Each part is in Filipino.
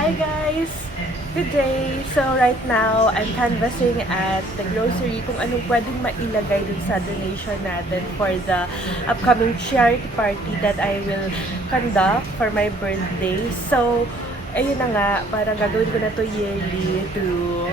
Hi guys! Good day! So right now, I'm canvassing at the grocery kung anong pwedeng mailagay dun sa donation natin for the upcoming charity party that I will conduct for my birthday. So, ayun na nga, parang gagawin ko na to yearly to,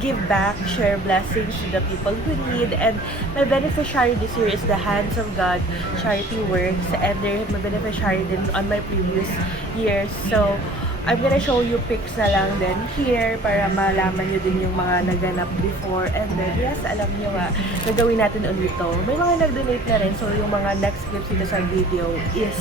give back, share blessings to the people who need. And my beneficiary this year is the Hands of God Charity Works, and they're my beneficiary din on my previous years. So, I'm gonna show you pics na lang din here para malaman nyo din yung mga naganap before. And then, yes, alam nyo nga, gagawin natin ulit to. May mga nag-donate na rin. So, yung mga next clips dito sa video is,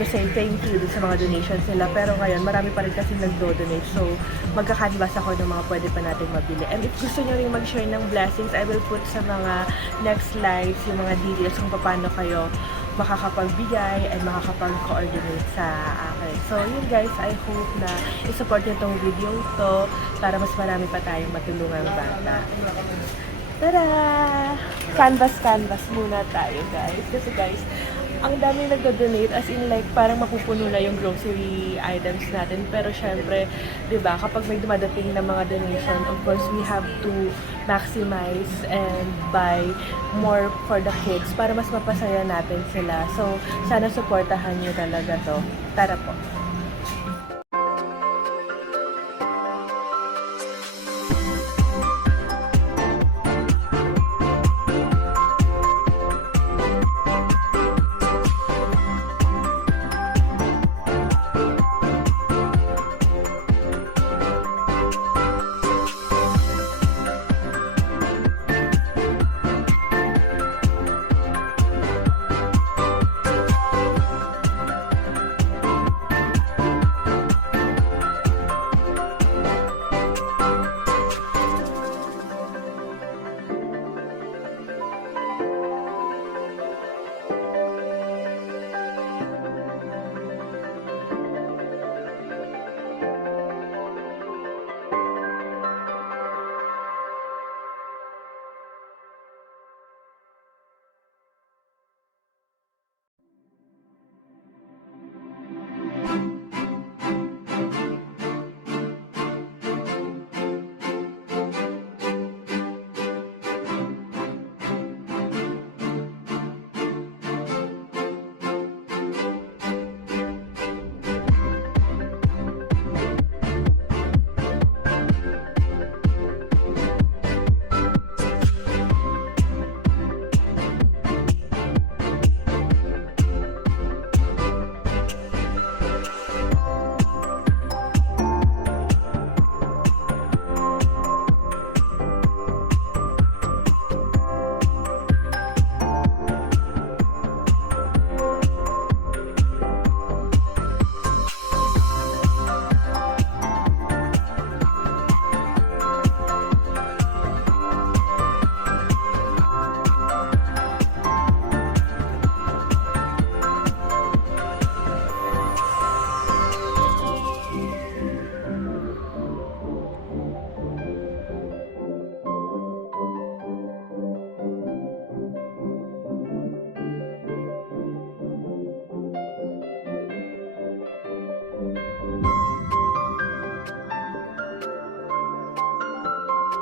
to say thank you dun sa mga donations nila. Pero ngayon, marami pa rin kasi nag-donate. So, magka-canvas ako ng mga pwede pa nating mabili. And if gusto nyo rin mag-share ng blessings, I will put sa mga next slides yung mga details kung paano kayo makakapagbigay and makakapag-coordinate sa akin. So, yun guys, I hope na i-support nyo itong video to para mas marami pa tayong matulungang bata. Tara! Canvas muna tayo guys. Kasi guys, ang dami nagdo-donate as in like parang mapupuno na yung grocery items natin. Pero syempre, 'di ba, kapag may dumadating na mga donation, of course, we have to maximize and buy more for the kids para mas mapasaya natin sila. So, sana suportahan niyo talaga 'to. Tara po.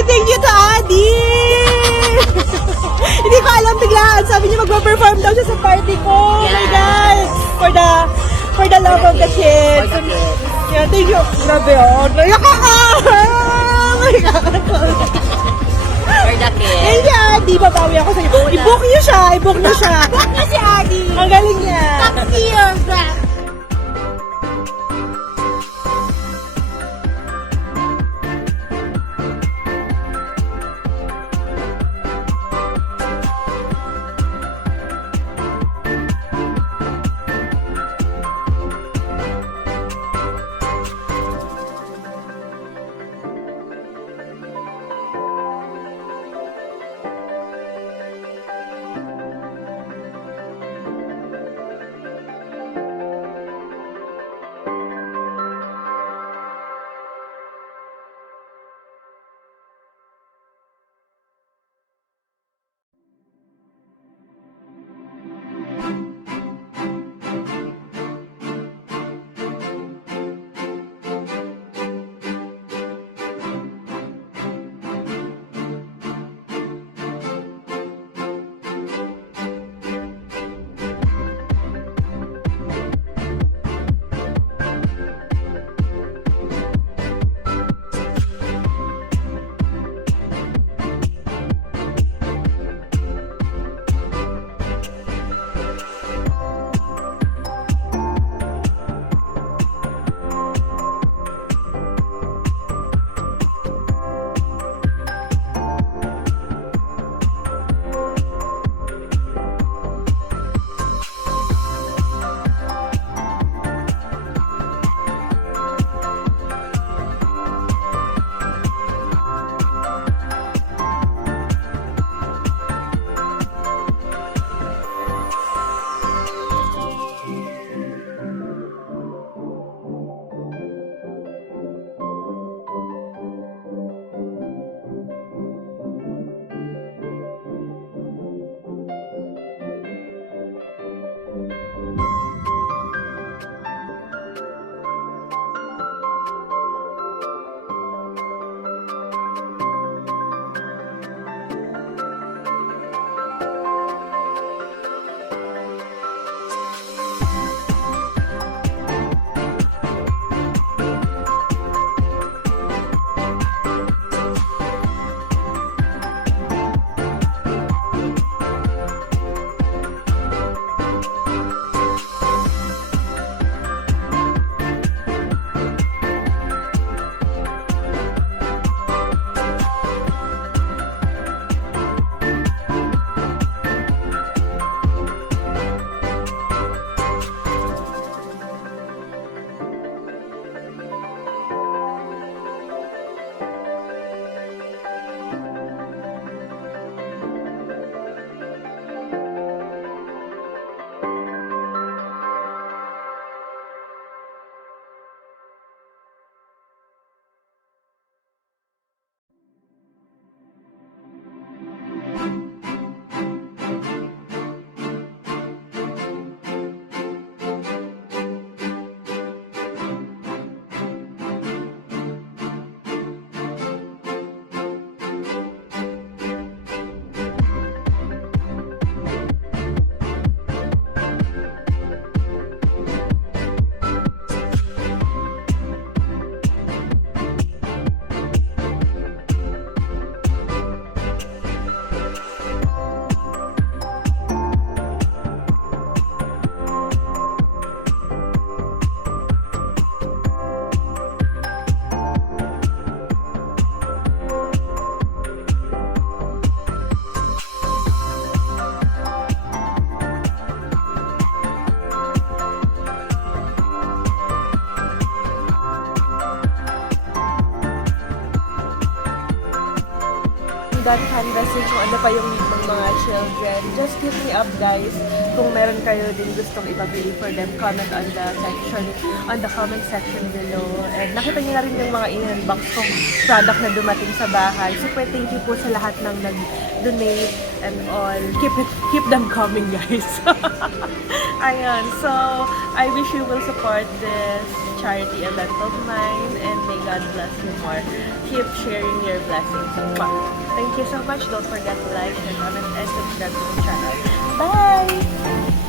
Thank you to Adi! Hindi ko alam biglaan. Sabi niya magpa-perform daw siya sa party ko. Oh my God! For the love of the kids. Yeah, thank you. Grabe oh. Naiyak ako! Oh my God! For the kids. Thank you, Adi. Babawi ako sa iyo. I-book niyo siya. I-book niyo siya. Bakit na si Adi? Ang galing niya. Top tier, bro. done canvassing kung ano pa yung mga children. Just hit me up, guys. Kung meron kayo din gustong ipabili for them, comment on the comment section below. And nakita niyo na rin yung mga in-unbox kong product na dumating sa bahay. Super thank you po sa lahat ng nag-donate and all. Keep them coming, guys. Ayun. So, I wish you will support this charity event of mine and may God bless you more. Keep sharing your blessings. Thank you so much. Don't forget to like, share, comment, and subscribe to the channel. Bye!